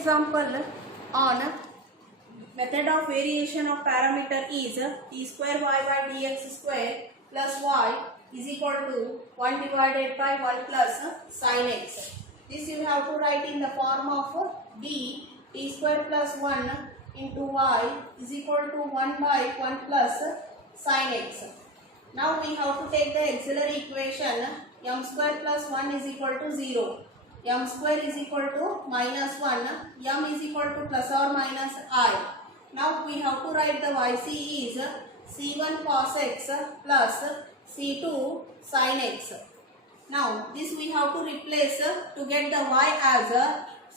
Example on method of variation of parameter is t square y by dx square plus y is equal to 1 divided by 1 plus sin x. This you have to write in the form of t square plus 1 into y is equal to 1 by 1 plus sin x. Now we have to take the auxiliary equation m square plus 1 is equal to 0. M square is equal to minus 1, m is equal to plus or minus I. Now we have to write the yc is c1 cos x plus c2 sin x. Now this we have to replace to get the y as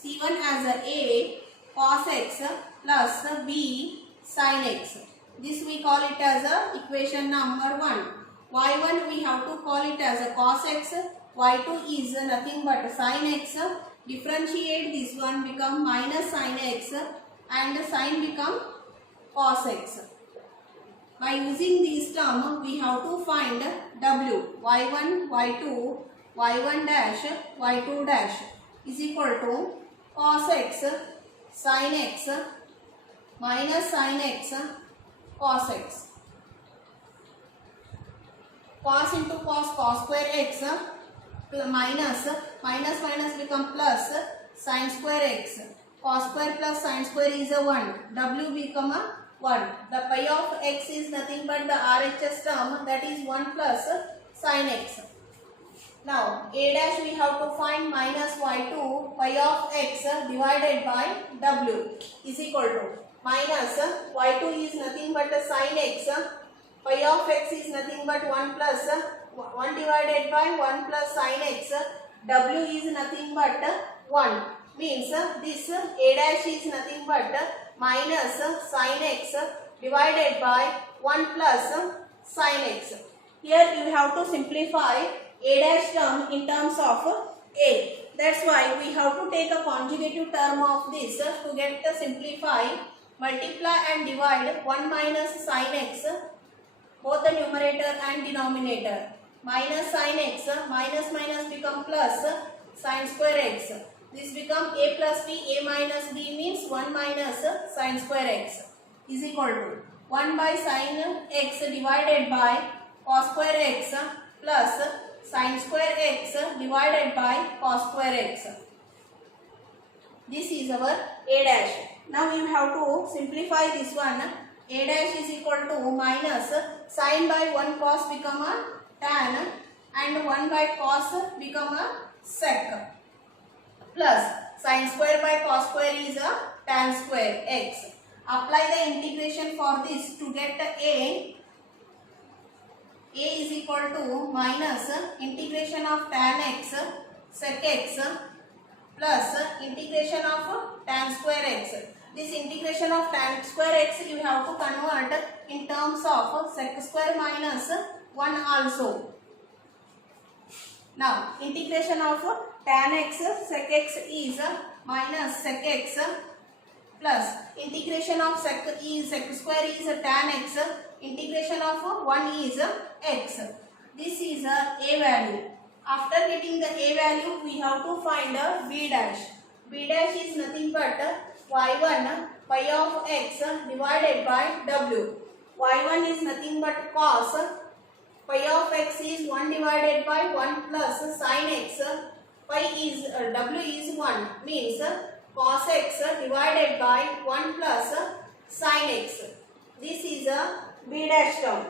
c1 as a cos x plus b sin x. This we call it as equation number 1. y1 we have to call it as a cos x. y2 is nothing but sin x. Differentiate this one become minus sin x and sin become cos x. By using these term we have to find w. y1 y2 y1 dash y2 dash is equal to cos x sin x minus sin x cos x. Cos into cos, cos square x minus minus become plus sin square x. Cos square plus sin square is a 1. W become a 1. The pi of x is nothing but the RHS term, that is 1 plus sin x. Now a dash we have to find minus y2 pi of x divided by w is equal to minus y2 is nothing but sin x. Pi of x is nothing but 1 plus 1 divided by 1 plus sin x. W is nothing but 1. Means this a dash is nothing but minus sin x divided by 1 plus sin x. Here you have to simplify a dash term in terms of a. That's why we have to take a conjugative term of this to get the simplify. Multiply and divide 1 minus sin x, both the numerator and denominator. Minus sin x, minus minus become plus sin square x. This become a plus b, a minus b means 1 minus sin square x is equal to 1 by sin x divided by cos square x plus sin square x divided by cos square x. This is our a dash. Now you have to simplify this one. A dash is equal to minus sin by 1 cos become a tan and 1 by cos become a sec plus sin square by cos square is a tan square x. Apply the integration for this to get a. A is equal to minus integration of tan x sec x plus integration of tan square x. This integration of tan square x you have to convert in terms of sec square minus 1 also. Now integration of tan x sec x is minus sec x plus integration of sec square is tan x, integration of 1 is x. This is a value. After getting the a value we have to find b dash. B dash is nothing but y1 pi of x divided by w. y1 is nothing but cos pi of x is 1 divided by 1 plus sin x. Pi is w is 1 means cos x divided by 1 plus sin x. This is a b dash term.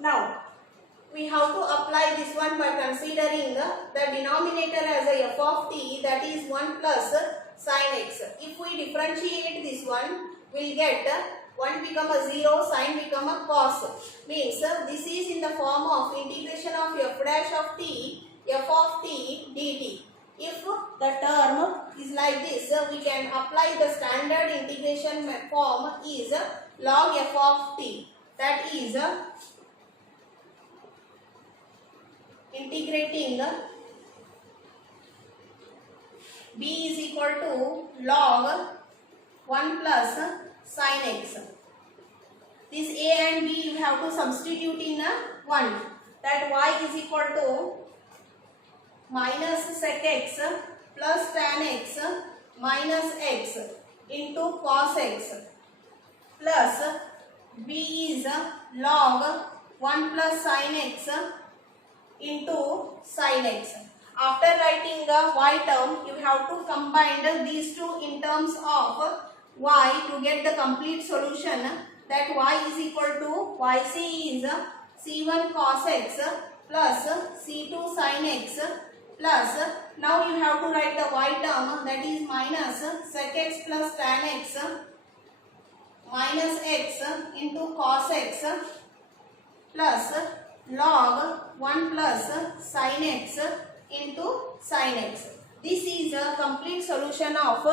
Now we have to apply this one by considering the denominator as a f of t, that is 1 plus sin x. If we differentiate this one, we will get 1 become a 0, sin become a cos. Means this is in the form of integration of f dash of t, f of t dt. If the term is like this, we can apply the standard integration form is log f of t. That is integrating b is equal to log 1 plus sin x. This a and b you have to substitute in 1. That y is equal to minus sec x plus tan x minus x into cos x plus b is log 1 plus sin x into sin x. After writing the y term, you have to combine these two in terms of y to get the complete solution. That y is equal to yc is c1 cos x plus c2 sin x plus, now you have to write the y term, that is minus sec x plus tan x minus x into cos x plus log 1 plus sin x into sin x. This is a complete solution of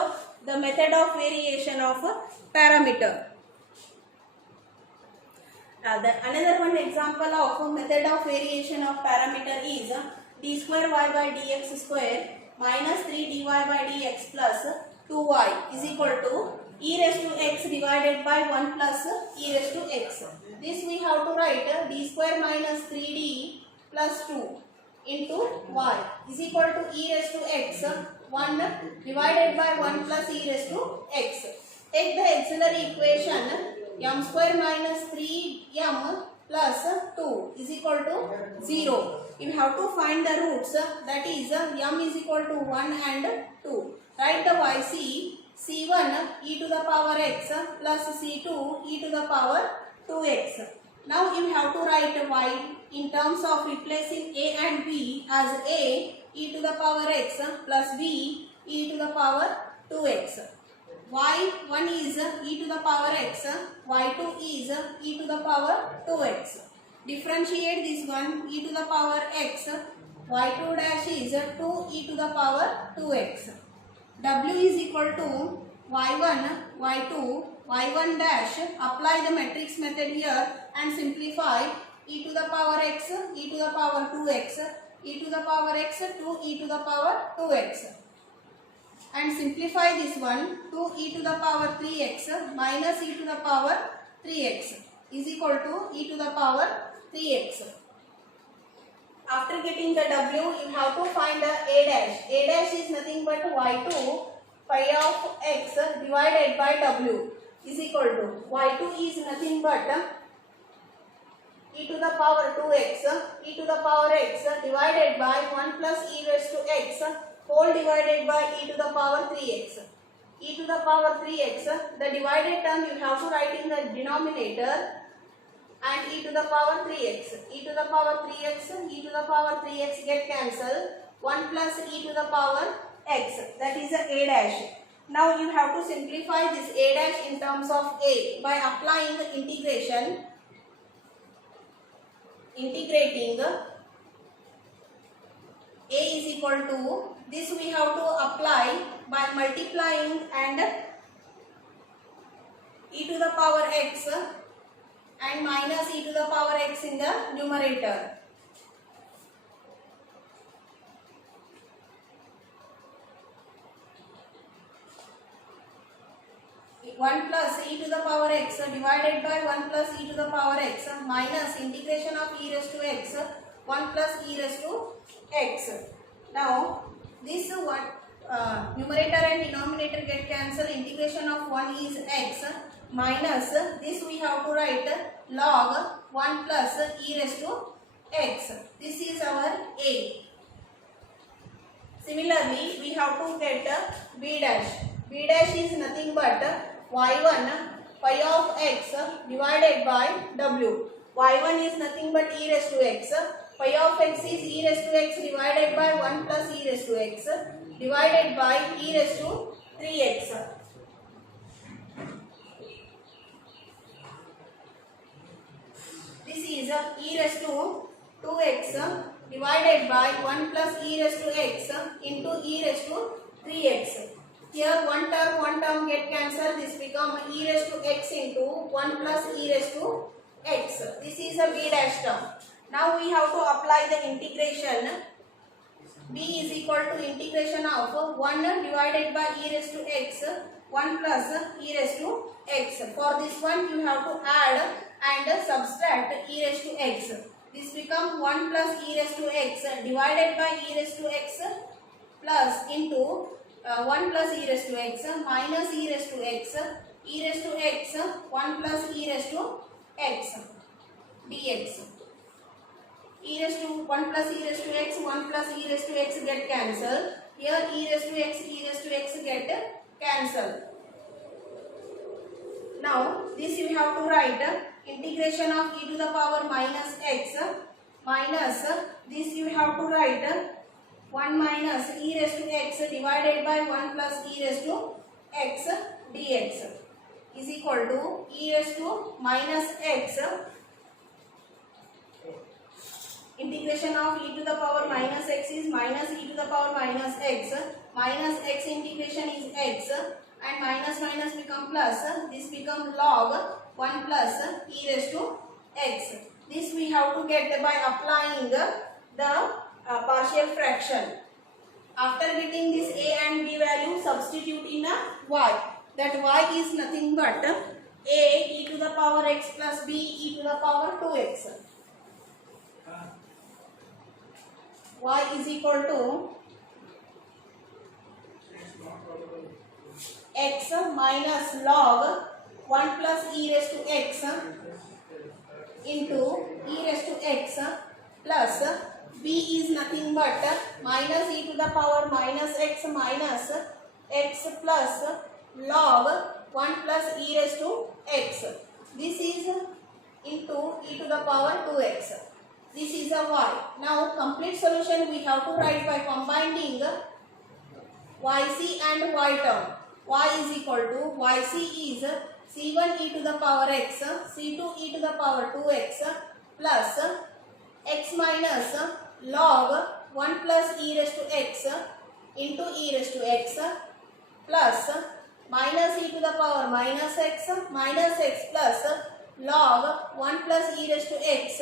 the method of variation of parameter. Another one example of method of variation of parameter is d square y by dx square minus 3 dy by dx plus 2y is equal to e raised to x divided by 1 plus e raised to x. This we have to write d square minus 3d plus 2 into y is equal to e raised to x 1 divided by 1 plus e raised to x. Take the auxiliary equation m square minus 3m plus 2 is equal to 0. You have to find the roots, that is m is equal to 1 and 2. Write the yc c1 e to the power x plus c2 e to the power 2x. Now you have to write y in terms of replacing a and b as a e to the power x plus b e to the power 2x. y1 is e to the power x, y2 is e to the power 2x. Differentiate this one e to the power x, y2 dash is 2 e to the power 2x. W is equal to y1, y2, y1 dash. Apply the matrix method here and simplify e to the power x, e to the power 2x, e to the power x, 2 e to the power 2x. And simplify this one, 2 e to the power 3x minus e to the power 3x is equal to e to the power 3x. After getting the w, you have to find the a dash. A dash is nothing but y2 phi of x divided by w is equal to y2 is nothing but e to the power 2x e to the power x divided by 1 plus e raised to x whole divided by e to the power 3x. E to the power 3x, the divided term you have to write in the denominator, and e to the power 3x. E to the power 3x, e to the power 3x get cancelled. 1 plus e to the power x, that is a dash. Now you have to simplify this a dash in terms of a by applying the integrating a is equal to, this we have to apply by multiplying and e to the power x and minus e to the power x in the numerator. One plus e to the power x divided by 1 plus e to the power x minus integration of e raised to x 1 plus e raised to x. Now this one numerator and denominator get cancelled. Integration of 1 is x minus this we have to write log 1 plus e raised to x. This is our a. Similarly, we have to get b dash. B dash is nothing but y1 phi of x divided by w. y1 is nothing but e raised to x. Phi of x is e raised to x divided by 1 plus e raised to x divided by e raised to 3x. This is e raised to 2x divided by 1 plus e raised to x into e raised to 3x. Here one term get cancelled. This become e raised to x into 1 plus e raised to x. This is a b dash term. Now we have to apply the integration. B is equal to integration of 1 divided by e raised to x 1 plus e raised to x. For this one you have to add and subtract e raised to x. This become 1 plus e raised to x divided by e raised to x plus into 1 plus e raised to x minus e raised to x 1 plus e raised to x dx. E raised to 1 plus e raised to x 1 plus e raised to x get cancelled. Here e raised to x get cancelled. Now this you have to write integration of e to the power minus x minus this you have to write 1 minus e raised to x divided by 1 plus e raised to x dx is equal to e raised to minus x integration of e to the power minus x is minus e to the power minus x integration is x and minus minus become plus, this become log 1 plus e raised to x. This we have to get by applying the partial fraction. After getting this a and b value, substitute in a y. That y is nothing but a e to the power x plus b e to the power 2x. Y is equal to x minus log 1 plus e raised to x into e raised to x plus b is nothing but minus e to the power minus x plus log 1 plus e raised to x. This is into e to the power 2x. This is a y. Now complete solution we have to write by combining yc and y term. Y is equal to yc is c1 e to the power x, c2 e to the power 2x plus x minus log 1 plus e raised to x into e raised to x plus minus e to the power minus x plus log 1 plus e raised to x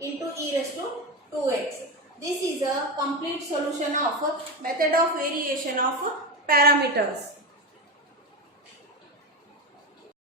into e raised to 2x. This is a complete solution of method of variation of parameters.